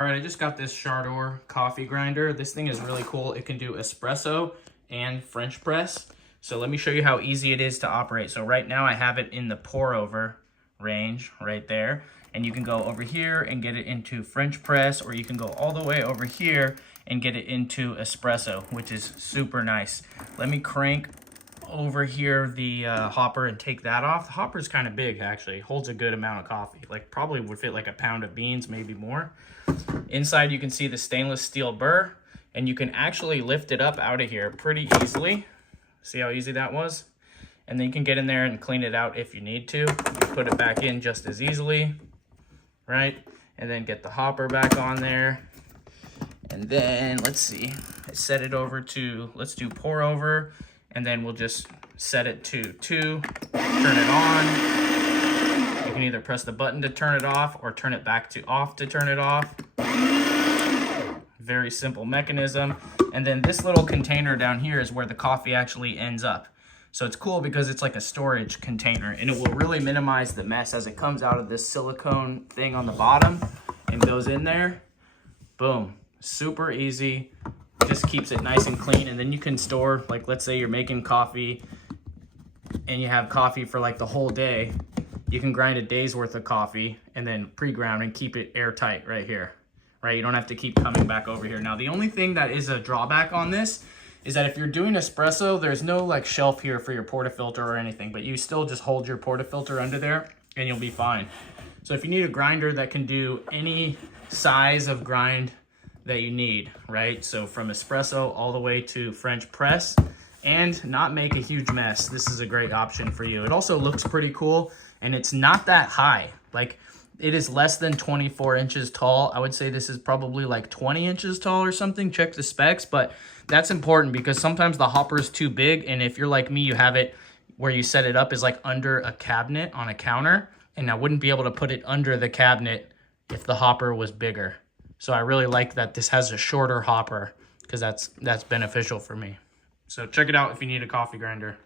All right, I just got this Chardor coffee grinder. This thing is really cool. It can do espresso and French press. So let me show you how easy it is to operate. So right now I have it in the pour over range right there. And you can go over here and get it into French press, or you can go all the way over here and get it into espresso, which is super nice. Let me crank over here the hopper and take that off. The hopper is kind of big, actually. Holds a good amount of coffee. Like probably would fit like a pound of beans, maybe more. Inside you can see the stainless steel burr, and you can actually lift it up out of here pretty easily. See how easy that was? And then you can get in there and clean it out if you need to. You can put it back in just as easily, right? And then get the hopper back on there. And then let's see, I set it over to, let's do pour over, and then we'll just set it to 2, turn it on. You can either press the button to turn it off or turn it back to off to turn it off. Very simple mechanism. And then this little container down here is where the coffee actually ends up. So it's cool because it's like a storage container, and it will really minimize the mess as it comes out of this silicone thing on the bottom and goes in there. Boom, super easy. Just keeps it nice and clean. And then you can store, like let's say you're making coffee and you have coffee for like the whole day. You can grind a day's worth of coffee and then pre-ground and keep it airtight right here, right? You don't have to keep coming back over here. Now, the only thing that is a drawback on this is that if you're doing espresso, there's no like shelf here for your portafilter or anything, but you still just hold your portafilter under there and you'll be fine. So if you need a grinder that can do any size of grind that you need, right? So from espresso all the way to French press and not make a huge mess, this is a great option for you. It also looks pretty cool, and it's not that high. Like, it is less than 24 inches tall. I would say this is probably like 20 inches tall or something. Check the specs, but that's important because sometimes the hopper is too big, and if you're like me, you have it where you set it up is like under a cabinet on a counter, and I wouldn't be able to put it under the cabinet if the hopper was bigger. So I really like that this has a shorter hopper because that's beneficial for me. So check it out if you need a coffee grinder.